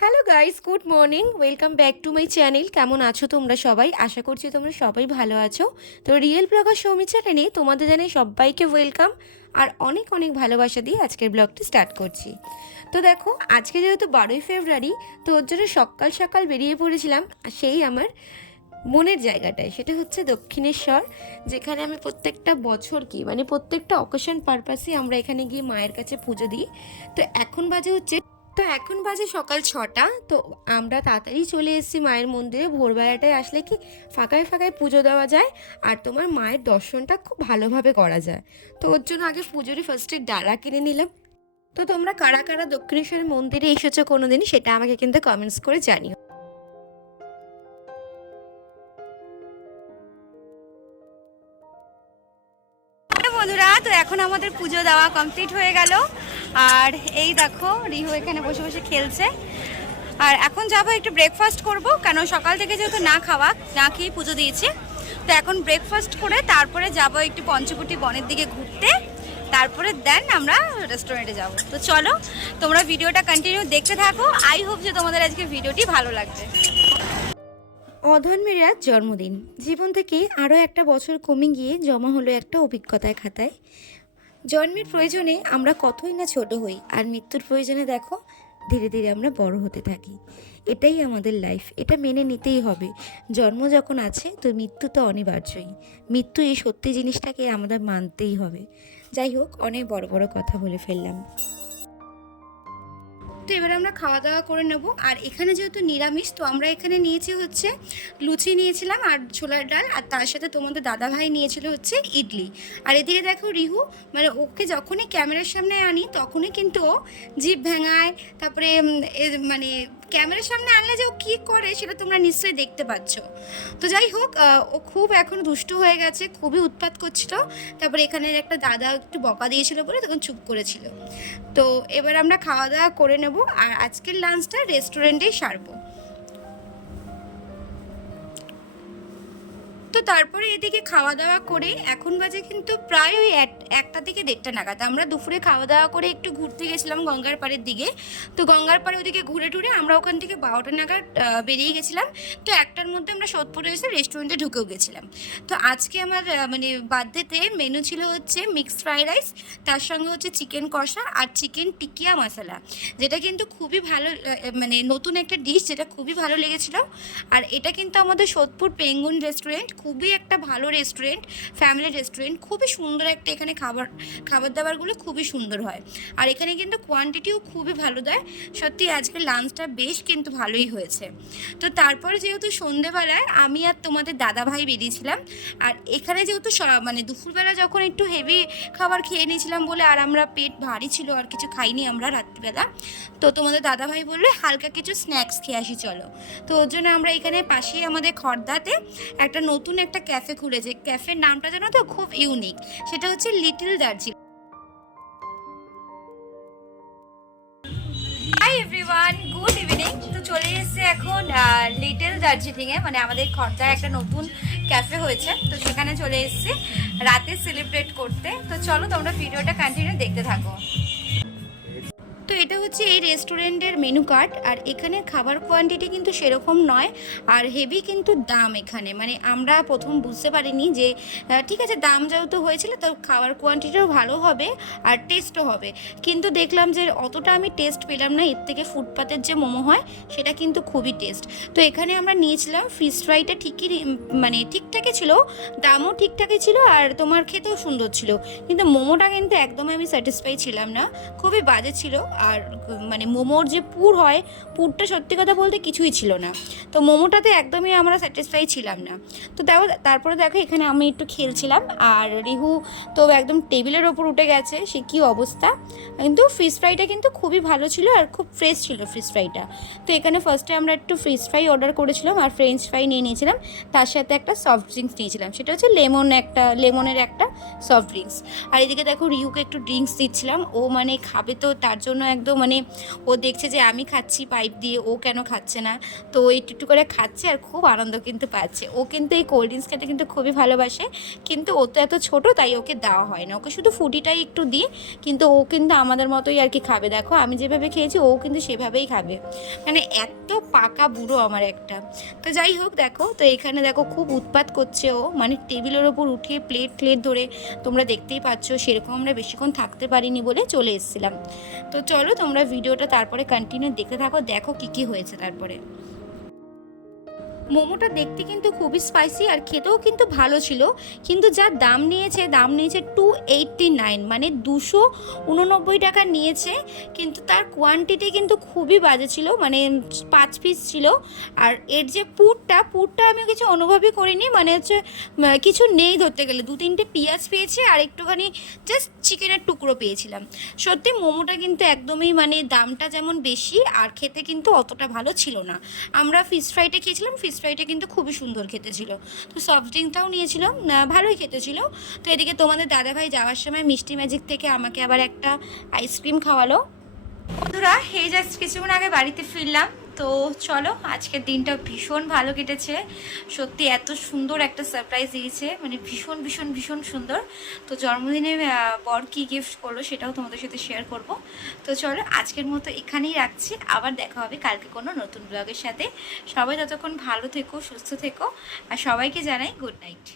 Hello guys, good morning. Welcome back to my channel. কেমন আছো তোমরা সবাই? আশা করছি তোমরা সবাই ভালো আছো। তো রিয়েল ব্লগার সৌমি চ্যানেলে তোমাদের জানাই সবাইকে ওয়েলকাম আর অনেক অনেক ভালোবাসা দিয়ে আজকের ব্লগটি স্টার্ট করছি। তো দেখো, আজকে যেহেতু 12ই ফেব্রুয়ারি, তো ওর জন্য সকাল সকাল বেরিয়ে পড়েছিলাম সেই আমার মনের জায়গাটায়। সেটা হচ্ছে দক্ষিণেশ্বর, যেখানে আমি প্রত্যেকটা বছর প্রত্যেকটা অকেশন পারপাসে আমরা এখানে গিয়ে মায়ের কাছে পুজো দিই। তো এখন বাজে সকাল 6টা। তো আমরা তাড়াতাড়ি চলে এসেছি মায়ের মন্দিরে। ভোরবেলাটায় আসলে কি ফাঁকায় ফাঁকায় পুজো দেওয়া যায় আর তোমার মায়ের দর্শনটা খুব ভালোভাবে করা যায়। তো ওর জন্য আগে পুজোরই ফার্স্টে ডালা কিনে নিলাম। তো তোমরা কারা কারা দক্ষিণেশ্বরের মন্দিরে এসেছো কোনোদিন, সেটা আমাকে কিন্তু কমেন্টস করে জানিও। বন্ধুরা, তো এখন আমাদের পুজো দেওয়া কমপ্লিট হয়ে গেল। আর এই দেখো, রিহু এখানে বসে বসে খেলছে। আর এখন যাবো একটু ব্রেকফাস্ট করব, কেন সকাল থেকে যেহেতু না খেয়ে পুজো দিয়েছি। তো এখন ব্রেকফাস্ট করে তারপরে যাব একটু পঞ্চবটি বনের দিকে ঘুরতে। তারপরে দেন আমরা রেস্টুরেন্টে যাব। তো চলো, তোমরা ভিডিওটা কন্টিনিউ দেখতে থাকো। আই হোপ যে তোমাদের আজকে ভিডিওটি ভালো লাগবে। অধর্মের আজ জন্মদিন। জীবন থেকে আরও একটা বছর কমে গিয়ে জমা হলো একটা অভিজ্ঞতায় খাতায়। জন্মের প্রয়োজনে আমরা কতই না ছোট হই, আর মৃত্যুর প্রয়োজনে দেখো ধীরে ধীরে আমরা বড় হতে থাকি। এটাই আমাদের লাইফ, এটা মেনে নিতেই হবে। জন্ম যখন আছে তো মৃত্যু তো অনিবার্যই। মৃত্যু এই সত্যি জিনিসটাকে আমাদের মানতেই হবে। যাই হোক, অনেক বড় বড় কথা বলে ফেললাম। তো এবার আমরা খাওয়া দাওয়া করে নেব। আর এখানে যেহেতু নিরামিষ, তো আমরা এখানে নিয়েছি হচ্ছে লুচি নিয়েছিলাম আর ছোলার ডাল, আর তার সাথে তোমাদের দাদাভাই নিয়েছিল হচ্ছে ইডলি। আর এদিকে দেখো রিহু, মানে ওকে যখনই ক্যামেরার সামনে আনি তখনই কিন্তু ও জিভ ভেঙায়। তারপরে মানে ক্যামেরার সামনে আনলে যে ও কী করে সেটা তোমরা নিশ্চয়ই দেখতে পাচ্ছ। তো যাই হোক, ও খুব এখন দুষ্টু হয়ে গেছে, খুবই উৎপাত করছিল। তারপরে এখানের একটা দাদা একটু বকা দিয়েছিল বলে তখন চুপ করেছিল। তো এবার আমরা খাওয়া দাওয়া করে নেব আর আজকের লাঞ্চটা রেস্টুরেন্টেই সারবো। তো তারপরে এদিকে খাওয়া দাওয়া করে এখন বাজে কিন্তু প্রায় ওই 1টা থেকে 1:30 নাগাদ। আমরা দুপুরে খাওয়া দাওয়া করে একটু ঘুরতে গেছিলাম গঙ্গার পাড়ের দিকে। তো গঙ্গার পাড়ে ওদিকে ঘুরে টুরে আমরা ওখান থেকে 12টা নাগাদ বেরিয়ে গেছিলাম। তো 1টার মধ্যে আমরা সোদপুরে এসে রেস্টুরেন্টে ঢুকেও গেছিলাম। তো আজকে আমার মানে বার্থডেতে মেনু ছিল হচ্ছে মিক্সড ফ্রাইড রাইস, তার সঙ্গে হচ্ছে চিকেন কষা আর চিকেন টিকিয়া মশলা, যেটা কিন্তু খুবই ভালো, মানে নতুন একটা ডিশ, যেটা খুবই ভালো লেগেছিলো। আর এটা কিন্তু আমাদের সোদপুর পেঙ্গুইন রেস্টুরেন্ট, খুবই একটা ভালো রেস্টুরেন্ট, ফ্যামিলি রেস্টুরেন্ট, খুবই সুন্দর একটা। এখানে খাবার দাবারগুলো খুবই সুন্দর হয় আর এখানে কিন্তু কোয়ান্টিটিও খুবই ভালো দেয়। সত্যি আজকের লাঞ্চটা বেশ কিন্তু ভালোই হয়েছে। তো তারপরে যেহেতু সন্ধেবেলায় আমি আর তোমাদের দাদাভাই বেরিয়েছিলাম, আর এখানে যেহেতু মানে দুপুরবেলা যখন একটু হেভি খাবার খেয়ে নিয়েছিলাম বলে আর আমরা পেট ভারী ছিল, আর কিছু খাইনি আমরা রাত্রিবেলা। তো তোমাদের দাদাভাই বললে হালকা কিছু স্ন্যাক্স খেয়ে আসি চলো। তো ওর জন্য আমরা এখানে পাশেই আমাদের খড়দাতে একটা নতুন একটা ক্যাফে খুলেছে। ক্যাফের নামটা জানো তো, খুব ইউনিক। সেটা হচ্ছে little Darjeeling. Hi everyone, good evening. তো চলে এসেছে এখন লিটল দার্জিলিংয়ে, মানে আমাদের খড়দায় একটা নতুন ক্যাফে হয়েছে, তো সেখানে চলে এসেছি রাতে সেলিব্রেট করতে। তো চলো তোমরা ভিডিওটা কন্টিনিউ দেখতে থাকো। তো এটা হচ্ছে এই রেস্টুরেন্টের মেনু কার্ড। আর এখানে খাবার কোয়ান্টিটি কিন্তু সেরকম নয়, আর হেভি কিন্তু দাম এখানে। মানে আমরা প্রথম বুঝতে পারিনি যে ঠিক আছে, দাম যেহেতু হয়েছিল তো খাবার কোয়ান্টিটিও ভালো হবে আর টেস্টও হবে, কিন্তু দেখলাম যে অতটা আমি টেস্ট পেলাম না। এর থেকে ফুটপাতের যে মোমো হয় সেটা কিন্তু খুবই টেস্ট। তো এখানে আমরা নিয়েছিলাম ফিশ ফ্রাইটা, ঠিকই মানে ঠিকঠাকই ছিল, দামও ঠিকঠাকই ছিল আর তোমার খেতেও সুন্দর ছিল। কিন্তু মোমোটা কিন্তু একদম আমি স্যাটিসফাই ছিলাম না, খুবই বাজে ছিল। আর মানে মোমোর যে পুর হয়, পুরটা সত্যি কথা বলতে কিছুই ছিল না। তো মোমোটাতে একদমই আমরা স্যাটিসফাই ছিলাম না। তো তারপরে দেখো এখানে আমি একটু খেলছিলাম আর রিহু তো একদম টেবিলের ওপর উঠে গেছে, সে কী অবস্থা। কিন্তু ফিশ ফ্রাইটা কিন্তু খুবই ভালো ছিল আর খুব ফ্রেশ ছিল ফিশ ফ্রাইটা। তো এখানে ফার্স্টে আমরা একটু ফিশ ফ্রাই অর্ডার করেছিলাম আর ফ্রেঞ্চ ফ্রাই নিয়ে নিয়েছিলাম, তার সাথে একটা সফট ড্রিঙ্কস নিয়েছিলাম, সেটা হচ্ছে লেমনের একটা সফট ড্রিঙ্কস। আর এদিকে দেখো রিহুকে একটু ড্রিঙ্কস দিচ্ছিলাম, ও মানে খাবে তো তার জন্য একদম মানে মানে ও দেখছে যে আমি খাচ্ছি পাইপ দিয়ে, ও কেন খাচ্ছে না, তো ও একটু একটু করে খাচ্ছে আর খুব আনন্দ কিন্তু পাচ্ছে। ও কিন্তু এই কোল্ড ড্রিঙ্কস খেতে কিন্তু খুবই ভালোবাসে, কিন্তু ও তো এত ছোটো তাই ওকে দেওয়া হয় না, ওকে শুধু ফুটিটাই একটু দিই, কিন্তু ও কিন্তু আমাদের মতোই আর কি খাবে। দেখো আমি যেভাবে খেয়েছি ও কিন্তু সেভাবেই খাবে, মানে এত পাকা বুড়ো আমার একটা। তো যাই হোক দেখো, তো এখানে দেখো খুব উৎপাত করছে ও, মানে টেবিলের ওপর উঠিয়ে প্লেট প্লেট ধরে, তোমরা দেখতেই পাচ্ছ সেরকম আমরা বেশিক্ষণ থাকতে পারিনি বলে চলে এসেছিলাম। তো চলো তোমরা ভিডিওটা তারপরে কন্টিনিউ দেখতে থাকো, দেখো কী কী হয়েছে তারপরে। মোমোটা দেখতে কিন্তু খুবই স্পাইসি আর খেতেও কিন্তু ভালো ছিল, কিন্তু যা দাম নিয়েছে 289, মানে 289 টাকা নিয়েছে, কিন্তু তার কোয়ান্টিটি কিন্তু খুবই বাজে ছিল, মানে 5 পিস ছিল। আর এর যে পুরটা আমি কিছু অনুভবই করিনি, মানে হচ্ছে কিছু নেই ধরতে গেলে, 2-3টে পেঁয়াজ পেয়েছি আর একটুখানি জাস্ট চিকেনের টুকরো পেয়েছিলাম। সত্যি মোমোটা কিন্তু একদমই, মানে দামটা যেমন বেশি আর খেতে কিন্তু অতটা ভালো ছিল না। আমরা ফিশ ফ্রাইটা খেয়েছিলাম, ফিশ ফ্রাইটা কিন্তু খুবই সুন্দর খেতে ছিল। তো সফট ড্রিঙ্কটাও নিয়েছিলাম, ভালোই খেতে ছিল। তো এদিকে তোমাদের দাদাভাই যাওয়ার সময় মিষ্টি ম্যাজিক থেকে আমাকে আবার একটা আইসক্রিম খাওয়ালো। বন্ধুরা এই জাস্ট কিছুক্ষণ আগে বাড়িতে ফিরলাম। তো চলো, আজকের দিনটা ভীষণ ভালো কেটেছে, সত্যি এত সুন্দর একটা সারপ্রাইজ দিয়েছে, মানে ভীষণ ভীষণ ভীষণ সুন্দর। তো জন্মদিনে বর কী গিফট করলো সেটাও তোমাদের সাথে শেয়ার করব। তো চলো আজকের মতো এখানেই রাখছি, আবার দেখা হবে কালকে কোনো নতুন ব্লগের সাথে। সবাই ততক্ষণ ভালো থেকো, সুস্থ থেকো, আর সবাইকে জানাই গুড নাইট।